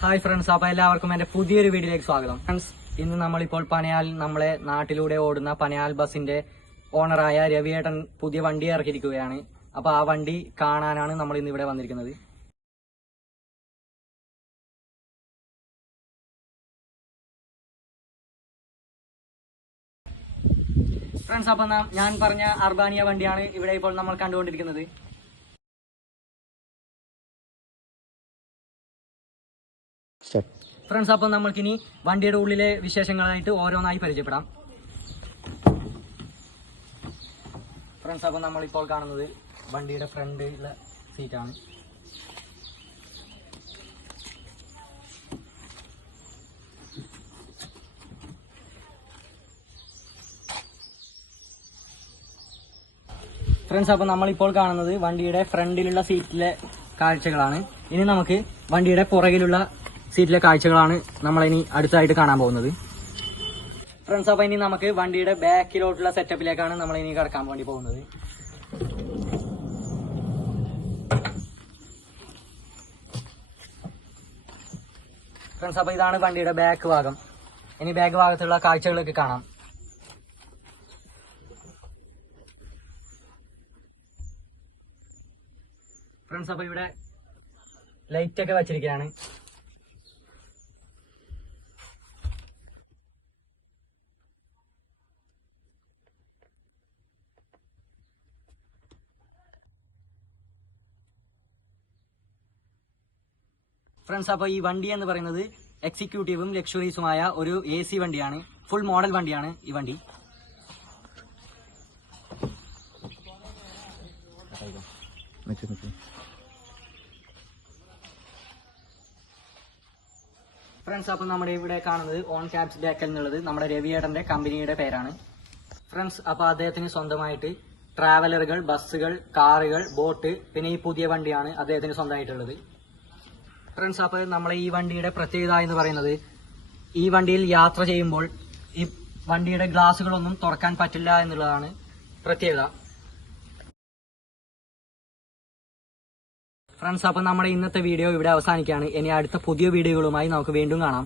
Hi friends, അപ്പോൾ എല്ലാവർക്കും എൻ്റെ പുതിയൊരു വീഡിയോയിലേക്ക് സ്വാഗതം. ഫ്രണ്ട്സ്, ഇന്ന് നമ്മളിപ്പോൾ പനയാൽ നമ്മളെ നാട്ടിലൂടെ ഓടുന്ന പനയാൽ ബസിന്റെ ഓണറായ രവിയേട്ടൻ പുതിയ വണ്ടി ഇറക്കിയിരിക്കുകയാണ്. അപ്പോൾ ആ വണ്ടി കാണാനാണ് നമ്മൾ ഇന്ന് ഇവിടെ വന്നിരിക്കുന്നത്. ഫ്രണ്ട്സ്, അപ്പോൾ ഞാൻ പറഞ്ഞ അർബാനിയ വണ്ടിയാണ് ഇവിടെ ഇപ്പോൾ നമ്മൾ കണ്ടുകൊണ്ടിരിക്കുന്നത്. ഫ്രണ്ട്സ്, അപ്പോൾ നമ്മൾക്കിനി വണ്ടിയുടെ ഉള്ളിലെ വിശേഷങ്ങളായിട്ട് ഓരോന്നായി പരിചയപ്പെടാം. ഫ്രണ്ട്സ്, അപ്പോൾ നമ്മളിപ്പോൾ കാണുന്നത് വണ്ടിയുടെ ഫ്രണ്ടിലെ സീറ്റാണ്. ഫ്രണ്ട്സ്, അപ്പോൾ നമ്മളിപ്പോൾ കാണുന്നത് വണ്ടിയുടെ ഫ്രണ്ടിലുള്ള സീറ്റിലെ കാഴ്ചകളാണ്. ഇനി നമുക്ക് വണ്ടിയുടെ പുറകിലുള്ള സീറ്റിലെ കാഴ്ചകളാണ് നമ്മളിനി അടുത്തായിട്ട് കാണാൻ പോകുന്നത്. ഫ്രണ്ട്സ്, അപ്പോൾ ഇനി നമുക്ക് വണ്ടിയുടെ ബാക്കിലോട്ടുള്ള സെറ്റപ്പിലേക്കാണ് നമ്മൾ ഇനി കിടക്കാൻ വേണ്ടി പോകുന്നത്. ഫ്രണ്ട്സ്, അപ്പോൾ ഇതാണ് വണ്ടിയുടെ ബാക്ക് ഭാഗം. ഇനി ബാക്ക് ഭാഗത്തുള്ള കാഴ്ചകളൊക്കെ കാണാം. ഫ്രണ്ട്സ്, അപ്പോൾ ഇവിടെ ലൈറ്റ് ഒക്കെ വെച്ചിരിക്കുകയാണ്. ഫ്രണ്ട്സ്, അപ്പോൾ ഈ വണ്ടി എന്ന് പറയുന്നത് എക്സിക്യൂട്ടീവും ലക്ഷറീസുമായ ഒരു AC വണ്ടിയാണ്. ഫുൾ മോഡൽ വണ്ടിയാണ് ഈ വണ്ടി. ഫ്രണ്ട്സ്, അപ്പോൾ നമ്മുടെ ഇവിടെ കാണുന്നത് ഓൺ ക്യാബ്സ് ഡേക്കൽ എന്നുള്ളത് നമ്മുടെ രവിയേട്ടന്റെ കമ്പനിയുടെ പേരാണ്. ഫ്രണ്ട്സ്, അപ്പോൾ അദ്ദേഹത്തിന് സ്വന്തമായിട്ട് ട്രാവലറുകൾ, ബസ്സുകൾ, കാറുകൾ, ബോട്ട്, പിന്നെ ഈ പുതിയ വണ്ടിയാണ് അദ്ദേഹത്തിന് സ്വന്തമായിട്ടുള്ളത്. ഫ്രണ്ട്സ്, അപ്പോൾ നമ്മളെ ഈ വണ്ടിയുടെ പ്രത്യേകത എന്ന് പറയുന്നത് ഈ വണ്ടിയിൽ യാത്ര ചെയ്യുമ്പോൾ ഈ വണ്ടിയുടെ ഗ്ലാസുകളൊന്നും തുറക്കാൻ പറ്റില്ല എന്നുള്ളതാണ് പ്രത്യേകത. ഫ്രണ്ട്സ്, അപ്പോൾ നമ്മുടെ ഇന്നത്തെ വീഡിയോ ഇവിടെ അവസാനിക്കുകയാണ്. ഇനി അടുത്ത പുതിയ വീഡിയോകളുമായി നമുക്ക് വീണ്ടും കാണാം.